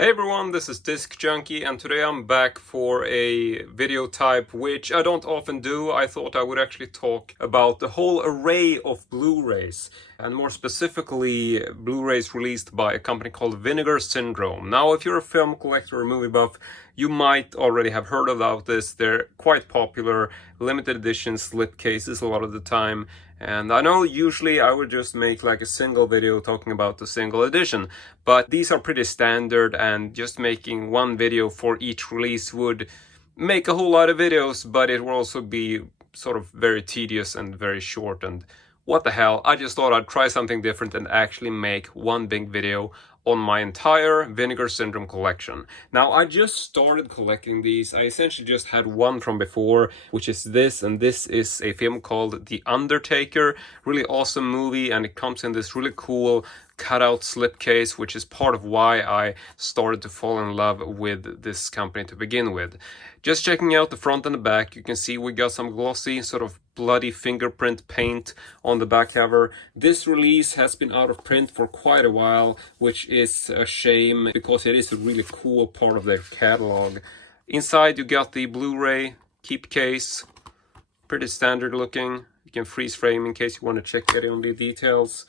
Hey everyone, this is Disc Junkie, and today I'm back for a video type which I don't often do. I thought I would actually talk about the whole array of Blu-rays, and more specifically Blu-rays released by a company called Vinegar Syndrome. Now, if you're a film collector or movie buff, you might already have heard about this. They're quite popular, limited edition slipcases a lot of the time. And I know usually I would just make like a single video talking about the single edition, but these are pretty standard, and just making one video for each release would make a whole lot of videos, but it will also be sort of very tedious and very short, and what the hell, I just thought I'd try something different and actually make one big video on my entire Vinegar Syndrome collection. Now, I just started collecting these. I essentially just had one from before, which is this, and this is a film called The Undertaker. Really awesome movie, and it comes in this really cool cutout slipcase, which is part of why I started to fall in love with this company to begin with. Just checking out the front and the back, you can see we got some glossy, sort of bloody fingerprint paint on the back cover. This release has been out of print for quite a while, which is a shame because it is a really cool part of their catalog. Inside you got the Blu-ray keep case, pretty standard looking. You can freeze frame in case you want to check any on the details.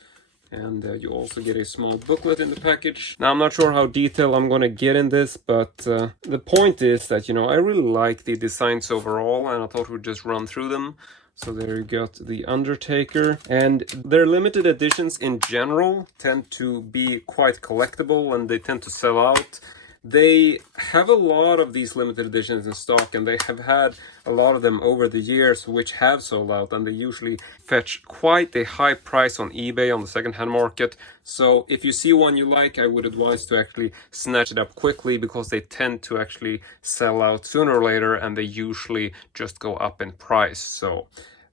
And you also get a small booklet in the package. Now, I'm not sure how detailed I'm going to get in this, but the point is that, I really like the designs overall, and I thought we'd just run through them. So there you got The Undertaker, and their limited editions in general tend to be quite collectible, and they tend to sell out. They have a lot of these limited editions in stock, and they have had a lot of them over the years which have sold out, and they usually fetch quite a high price on eBay, on the secondhand market. So if you see one you like, I would advise to actually snatch it up quickly, because they tend to actually sell out sooner or later, and they usually just go up in price. So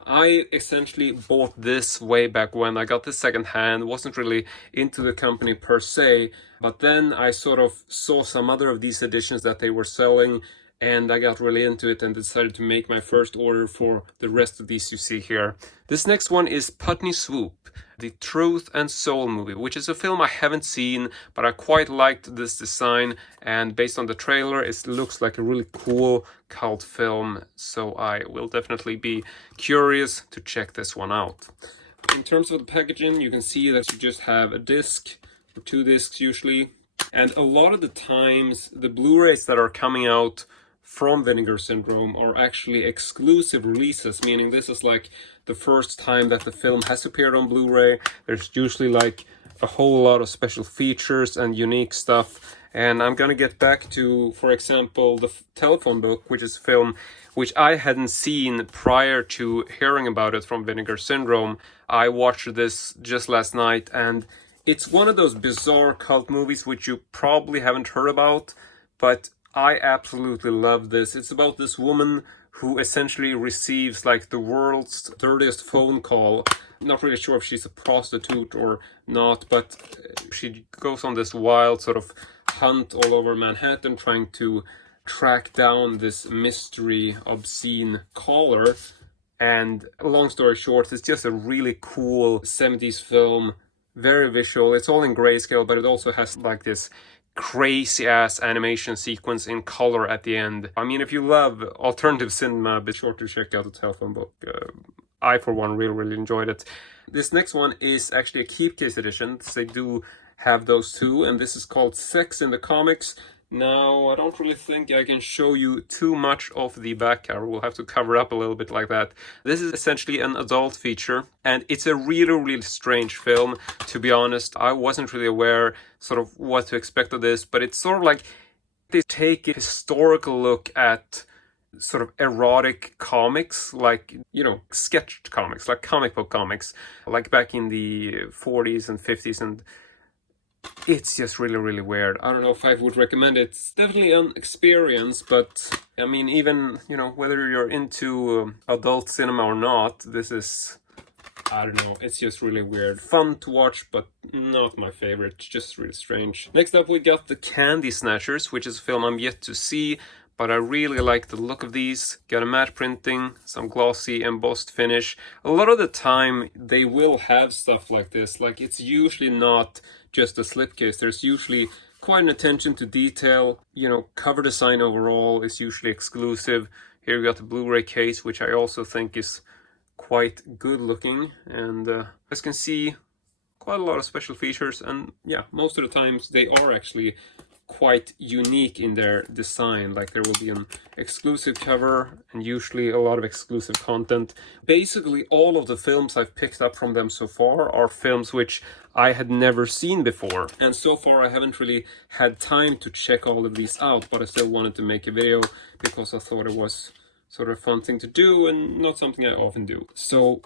I essentially bought this way back when I got this secondhand. Wasn't really into the company per se, but then I sort of saw some other of these editions that they were selling, and I got really into it and decided to make my first order for the rest of these you see here. This next one is Putney Swoop, the Truth and Soul movie, which is a film I haven't seen, but I quite liked this design, and based on the trailer, it looks like a really cool cult film, so I will definitely be curious to check this one out. In terms of the packaging, you can see that you just have a disc, or two discs usually, and a lot of the times the Blu-rays that are coming out from Vinegar Syndrome are actually exclusive releases, meaning this is like the first time that the film has appeared on Blu-ray. There's usually like a whole lot of special features and unique stuff, and I'm gonna get back to, for example, the Telephone Book, which is a film which I hadn't seen prior to hearing about it from Vinegar Syndrome. I watched this just last night, and it's one of those bizarre cult movies which you probably haven't heard about, but I absolutely love this. It's about this woman who essentially receives like the world's dirtiest phone call. Not really sure if she's a prostitute or not, but she goes on this wild sort of hunt all over Manhattan trying to track down this mystery obscene caller. And long story short, it's just a really cool 70s film, very visual. It's all in grayscale, but it also has like this crazy ass animation sequence in color at the end. I mean, if you love alternative cinema, be sure to check out the Telephone Book. I, for one, really enjoyed it. This next one is actually a keepcase edition. They do have those too, and this is called Sex in the Comics. Now, I don't really think I can show you too much of the back cover. We'll have to cover up a little bit like that. This is essentially an adult feature, and it's a really strange film, to be honest. I wasn't really aware sort of what to expect of this, but it's sort of like they take a historical look at sort of erotic comics, like, sketched comics, like comic book comics, like back in the 40s and 50s, and it's just really weird. I don't know if I would recommend it. It's definitely an experience, but I mean, even, whether you're into adult cinema or not, this is, I don't know, it's just really weird. Fun to watch, but not my favorite. Just really strange. Next up, we got The Candy Snatchers, which is a film I'm yet to see, but I really like the look of these. Got a matte printing, some glossy embossed finish. A lot of the time, they will have stuff like this. Like, it's usually not just a slipcase. There's usually quite an attention to detail. You know, cover design overall is usually exclusive. Here we got the Blu-ray case, which I also think is quite good looking, and as you can see, quite a lot of special features, and yeah, most of the times they are actually quite unique in their design. Like there will be an exclusive cover and usually a lot of exclusive content. Basically all of the films I've picked up from them so far are films which I had never seen before, and so far I haven't really had time to check all of these out, but I still wanted to make a video because I thought it was sort of a fun thing to do and not something I often do. So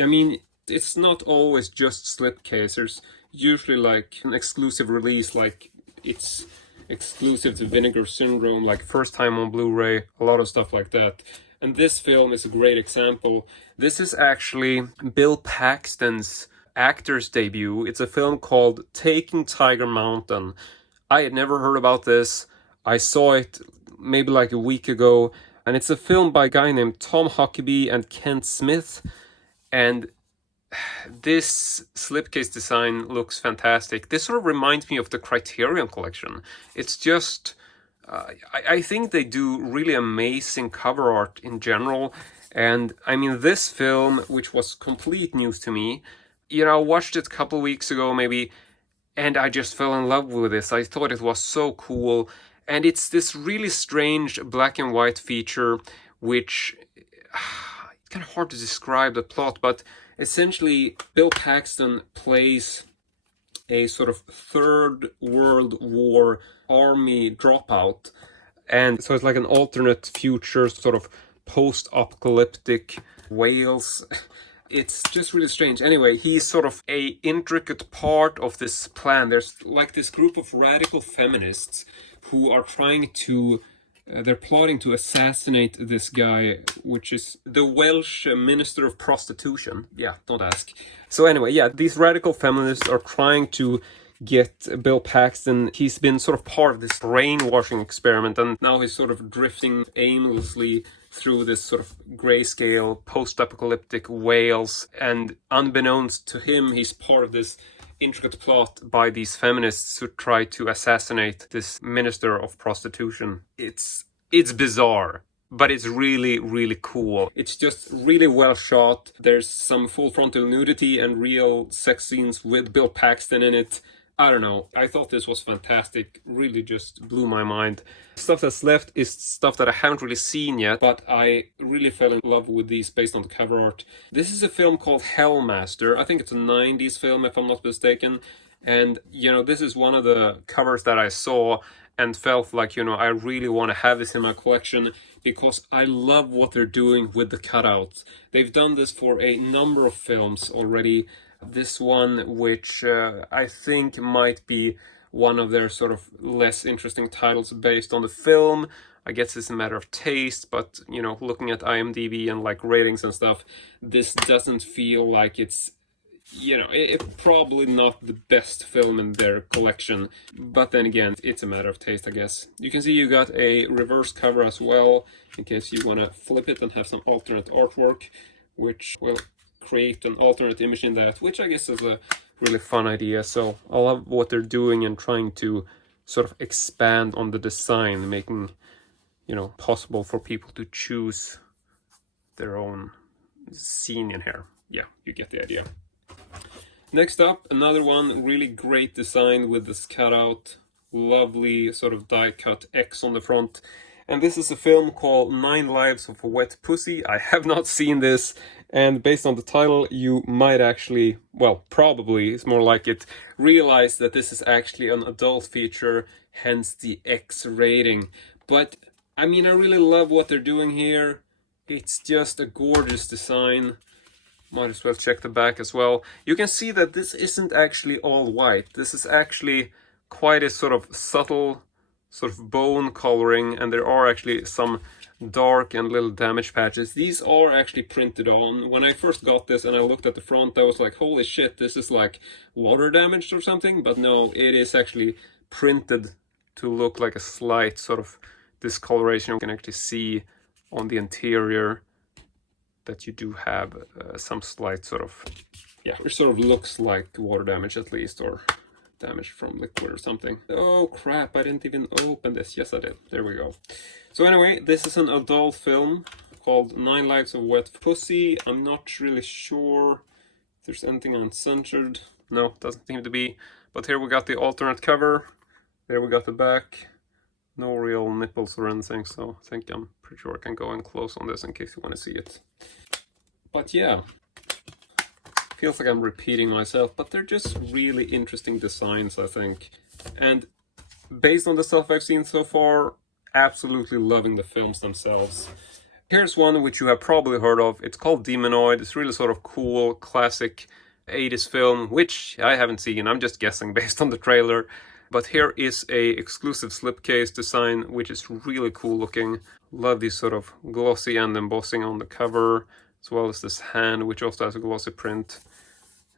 I mean, it's not always just slipcase. There's usually like an exclusive release, like it's exclusive to Vinegar Syndrome, like first time on Blu-ray, a lot of stuff like that. And this film is a great example. This is actually Bill Paxton's actor's debut. It's a film called Taking Tiger Mountain. I had never heard about this. I saw it maybe like a week ago, and it's a film by a guy named Tom Huckabee and Kent Smith, and this slipcase design looks fantastic. This sort of reminds me of the Criterion Collection. It's just, I think they do really amazing cover art in general. And I mean, this film, which was complete news to me, you know, I watched it a couple weeks ago maybe, and I just fell in love with this. I thought it was so cool. And it's this really strange black and white feature, which it's kind of hard to describe the plot, but essentially, Bill Paxton plays a sort of Third World War army dropout. And so it's like an alternate future, sort of post-apocalyptic Wales. It's just really strange. Anyway, he's sort of a intricate part of this plan. There's like this group of radical feminists who are trying to they're plotting to assassinate this guy, which is the Welsh Minister of Prostitution. Yeah, don't ask. So anyway, yeah, these radical feminists are trying to get Bill Paxton. He's been sort of part of this brainwashing experiment, and now he's sort of drifting aimlessly through this sort of grayscale post-apocalyptic Wales, and unbeknownst to him, he's part of this intricate plot by these feminists who try to assassinate this minister of prostitution. It's bizarre, but it's really, really cool. It's just really well shot. There's some full frontal nudity and real sex scenes with Bill Paxton in it. I don't know. I thought this was fantastic. Really just blew my mind. Stuff that's left is stuff that I haven't really seen yet, but I really fell in love with these based on the cover art. This is a film called Hellmaster. I think it's a 90s film, if I'm not mistaken. And, you know, this is one of the covers that I saw and felt like, you know, I really want to have this in my collection because I love what they're doing with the cutouts. They've done this for a number of films already. This one, which I think might be one of their sort of less interesting titles based on the film. I guess it's a matter of taste, but, you know, looking at IMDb and like ratings and stuff, this doesn't feel like it's, you know, it's probably not the best film in their collection. But then again, it's a matter of taste, I guess. You can see you got a reverse cover as well, in case you want to flip it and have some alternate artwork, which will create an alternate image in that, which I guess is a really fun idea. So I love what they're doing and trying to sort of expand on the design, making, you know, possible for people to choose their own scene in here. Yeah, you get the idea. Next up, another one, really great design with this cutout, lovely sort of die cut X on the front. And this is a film called 9 Lives of a Wet Pussy. I have not seen this, and based on the title, you might actually, well, probably, it's more like it, realize that this is actually an adult feature, hence the X rating. But, I mean, I really love what they're doing here. It's just a gorgeous design. Might as well check the back as well. You can see that this isn't actually all white. This is actually quite a sort of subtle sort of bone coloring, and there are actually some dark and little damage patches. These are actually printed on. When I first got this and I looked at the front, I was like, holy shit, this is like water damaged or something. But no, it is actually printed to look like a slight sort of discoloration. You can actually see on the interior that you do have some slight sort of, yeah, it sort of looks like water damage at least, or damaged from liquid or something. Oh crap, I didn't even open this. Yes, I did. There we go. So anyway, this is an adult film called 9 Lives of Wet Pussy. I'm not really sure if there's anything uncensored. No, doesn't seem to be. But here we got the alternate cover. There we got the back. No real nipples or anything, so I think I'm pretty sure I can go in close on this in case you want to see it. But yeah, feels like I'm repeating myself, but they're just really interesting designs, I think. And based on the stuff I've seen so far, absolutely loving the films themselves. Here's one which you have probably heard of. It's called Demonoid. It's really sort of cool, classic 80s film, which I haven't seen. I'm just guessing based on the trailer. But here is a exclusive slipcase design, which is really cool looking. Love this sort of glossy and embossing on the cover, as well as this hand, which also has a glossy print.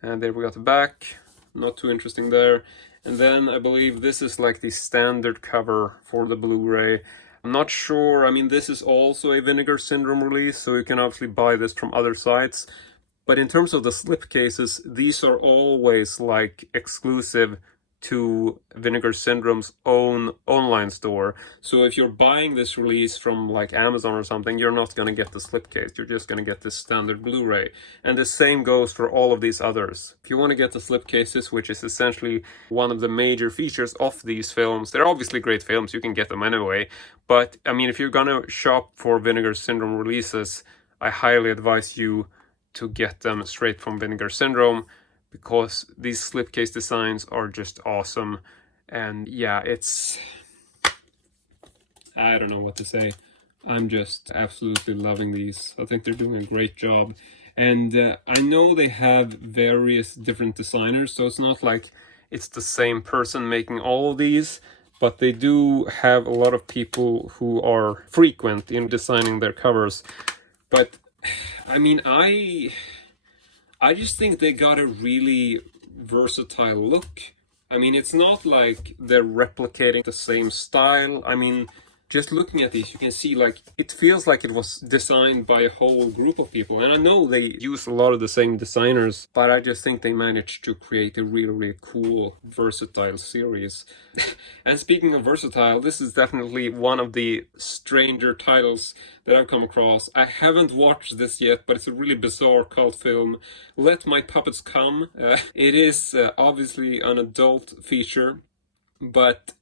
And there we got the back, not too interesting there. And then I believe this is like the standard cover for the Blu-ray. I'm not sure, I mean this is also a Vinegar Syndrome release, so you can obviously buy this from other sites. But in terms of the slipcases, these are always like exclusive to Vinegar Syndrome's own online store. So if you're buying this release from like Amazon or something, you're not going to get the slipcase. You're just going to get this standard Blu-ray. And the same goes for all of these others. If you want to get the slipcases, which is essentially one of the major features of these films, they're obviously great films, you can get them anyway. But I mean, if you're going to shop for Vinegar Syndrome releases, I highly advise you to get them straight from Vinegar Syndrome, because these slipcase designs are just awesome. And yeah, it's... I don't know what to say. I'm just absolutely loving these. I think they're doing a great job. And I know they have various different designers, so it's not like it's the same person making all of these, but they do have a lot of people who are frequent in designing their covers. But I mean, I just think they got a really versatile look. I mean, it's not like they're replicating the same style. I mean, just looking at these, you can see like it feels like it was designed by a whole group of people. And I know they use a lot of the same designers, but I just think they managed to create a really, really cool, versatile series. And speaking of versatile, this is definitely one of the stranger titles that I've come across. I haven't watched this yet, but it's a really bizarre cult film. Let My Puppets Come. It is obviously an adult feature, but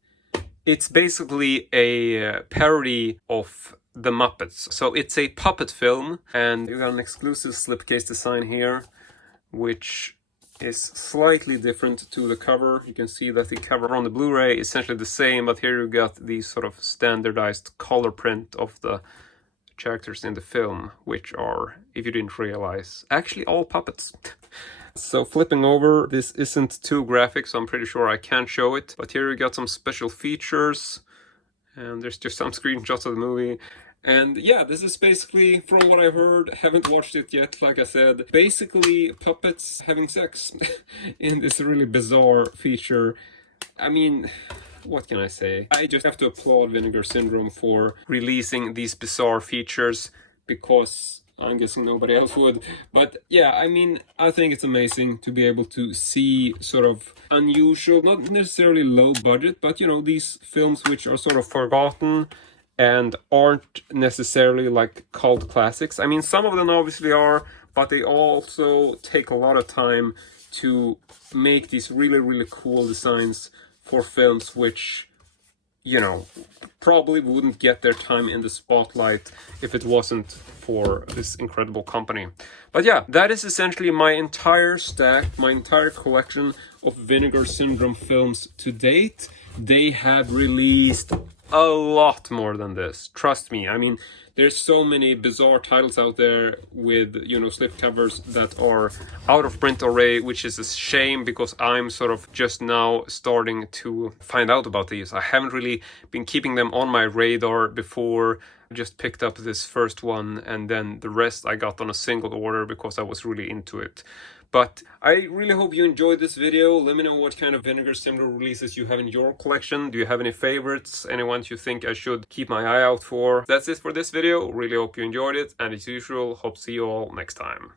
it's basically a parody of the Muppets. So it's a puppet film, and you got an exclusive slipcase design here, which is slightly different to the cover. You can see that the cover on the Blu-ray is essentially the same, but here you got the sort of standardized color print of the characters in the film, which are, if you didn't realize, actually all puppets. So flipping over, this isn't too graphic, so I'm pretty sure I can't show it. But here you got some special features, and there's just some screenshots of the movie. And yeah, this is basically, from what I heard, haven't watched it yet, like I said, basically puppets having sex in this really bizarre feature. I mean, what can I say? I just have to applaud Vinegar Syndrome for releasing these bizarre features, because I'm guessing nobody else would. But yeah, I mean, I think it's amazing to be able to see sort of unusual, not necessarily low budget, but you know, these films which are sort of forgotten and aren't necessarily like cult classics. I mean, some of them obviously are, but they also take a lot of time to make these really, really cool designs for films which, you know, probably wouldn't get their time in the spotlight if it wasn't for this incredible company. But yeah, that is essentially my entire stack, my entire collection of Vinegar Syndrome films to date. They have released a lot more than this, trust me. I mean, there's so many bizarre titles out there with, you know, slipcovers that are out of print already, which is a shame, because I'm sort of just now starting to find out about these. I haven't really been keeping them on my radar before. I just picked up this first one, and then the rest I got on a single order because I was really into it. But I really hope you enjoyed this video. Let me know what kind of Vinegar Syndrome releases you have in your collection. Do you have any favorites? Any ones you think I should keep my eye out for? That's it for this video. Really hope you enjoyed it. And as usual, hope to see you all next time.